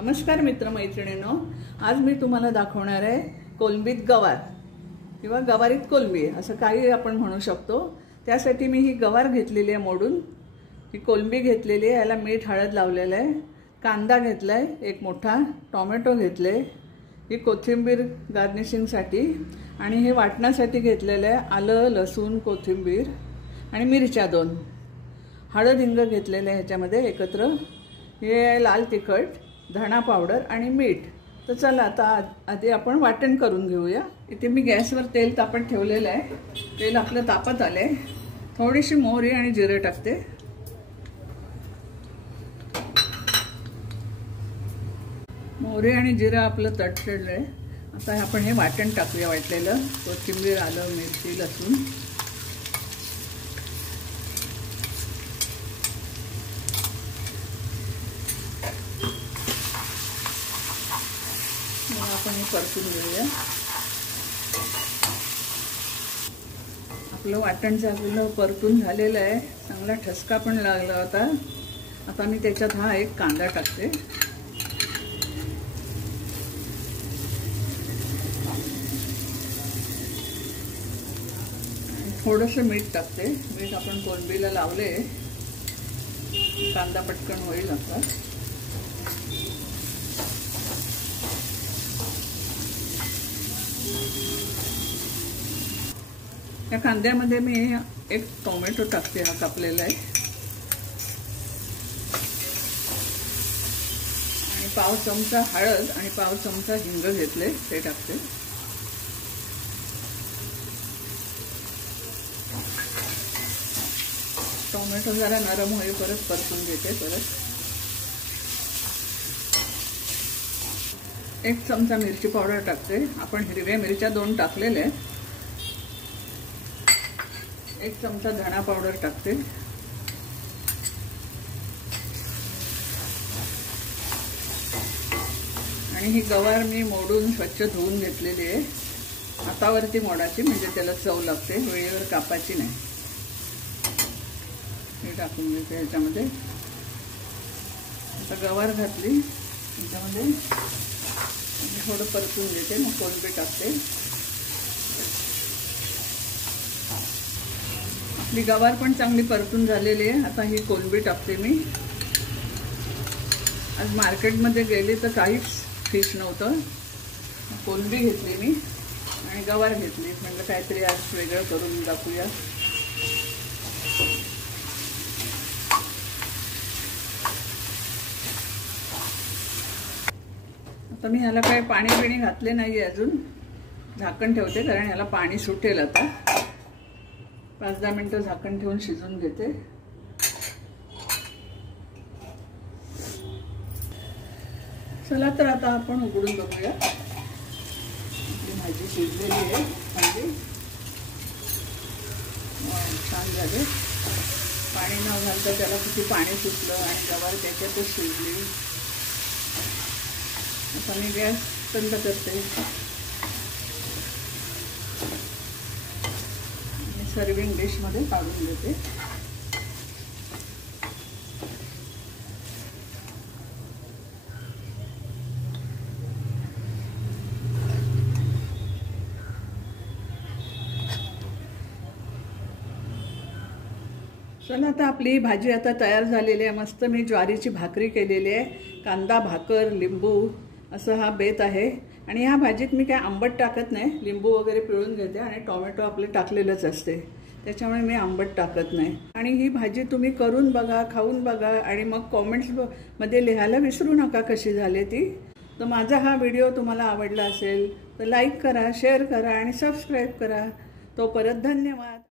नमस्कार मित्रमैत्रिणींनो, आज मी तुम्हाला दाखवणार आहे कोलंबीत गवार किंवा गवारीत कोलंबी असं काही आपण म्हणू शकतो। त्यासाठी मी ही गवार घेतलेली आहे मोडून, ही कोलंबी घेतलेली आहे, याला मीठ हळद लावलेलं आहे, कांदा घेतलाय एक मोठा, टोमॅटो घेतले, ही कोथिंबीर गार्निशिंगसाठी आणि हे वाटण्यासाठी घेतलेलं आहे आलं लसूण कोथिंबीर आणि मिरच्या 2, हळद हिंग घेतलेले ह्याच्यामध्ये एकत्र, हे लाल तिखट, धणा पावडर आणि मीठ। तर चला आता आधी आपण वाटण करून घेऊया। इथे मी गॅसवर तेल तापत ठेवलेलं आहे, तेल आपलं तापत आले, थोडीशी मोहरी आणि जिरे टाकते। मोहरी आणि जिरा आपलं तडतडलंय, आता आपण हे वाटण टाकूया, वाटलेलं कोथिंबीर आलं मिरची लसूण। आपण हे परतून घेऊया। आपलं वाटण चांगलं परतून झालेलं आहे, चांगला ठसका पण लागला होता। आता मी त्याच्यात हा एक कांदा टाकते, थोडंसं मीठ टाकते। मीठ आपण कोलंबीला लावले, कांदा पटकन होईल आता। या कांद्यामध्ये मी एक टोमॅटो टाकते, हा कापलेला आहे, आणि पाव चमचा हळद आणि पाव चमचा हिंग घेतले ते टाकते। टोमॅटो जरा नरम होई परत परतून घेते। परत एक चमचा मिरची पावडर टाकते, आपण हिरव्या मिरच्या 2 टाकलेल्या आहेत। एक चमचा धणा पावडर टाकते, आणि ही गवार मी मोडून स्वच्छ धुवून घेतलेली आहे। हातावरती मोडायची म्हणजे त्याला चव लागते, वेळेवर कापायची नाही। हे टाकून घेते ह्याच्यामध्ये। आता गवार घातली ह्याच्यामध्ये, थोडं परतून घेते, मग कोलंबी टाकते। आपली गवार पण चांगली परतून झालेली आहे। आता ही कोलंबी टाकते मी। आज मार्केटमध्ये गेले तर काहीच फिश नव्हतं, कोलंबी घेतली मी आणि गवार घेतली, म्हणजे काहीतरी आज वेगळं करून दाखवूया। आता मी ह्याला काही पाणी बिणी घातले नाही अजून, झाकण ठेवते, कारण ह्याला पाणी सुटेल। आता 5-10 मिनिटं झाकण ठेवून शिजवून घेते। चला तर आता आपण उघडून बघूया। आपली भाजी शिजलेली आहे, चांगली छान झाले। पाणी न घालता त्याला किती पाणी सुटलं आणि गवार त्याच्यातच शिजली। आता मी गॅस बंद करते, सर्विंग डिश मध्ये काढून देते। चला आता आपली भाजी आता तयार झालेली आहे। मस्त मी ज्वारीची भाकरी केलेली आहे, कांदा भाकर लिंबू असं हा बेत आहे। आणि ह्या भाजीत मी काय आंबट टाकत नाही, लिंबू वगैरे पिळून घेते आणि टोमॅटो आपले टाकलेलंच असते, त्याच्यामुळे मी आंबट टाकत नाही। आणि ही भाजी तुम्ही करून बघा, खाऊन बघा आणि मग कॉमेंट्स मध्ये लिहायला विसरू नका कशी झाली ती। तर माझा हा व्हिडिओ तुम्हाला आवडला असेल तर लाईक करा, शेअर करा आणि सबस्क्राईब करा। तो परत धन्यवाद।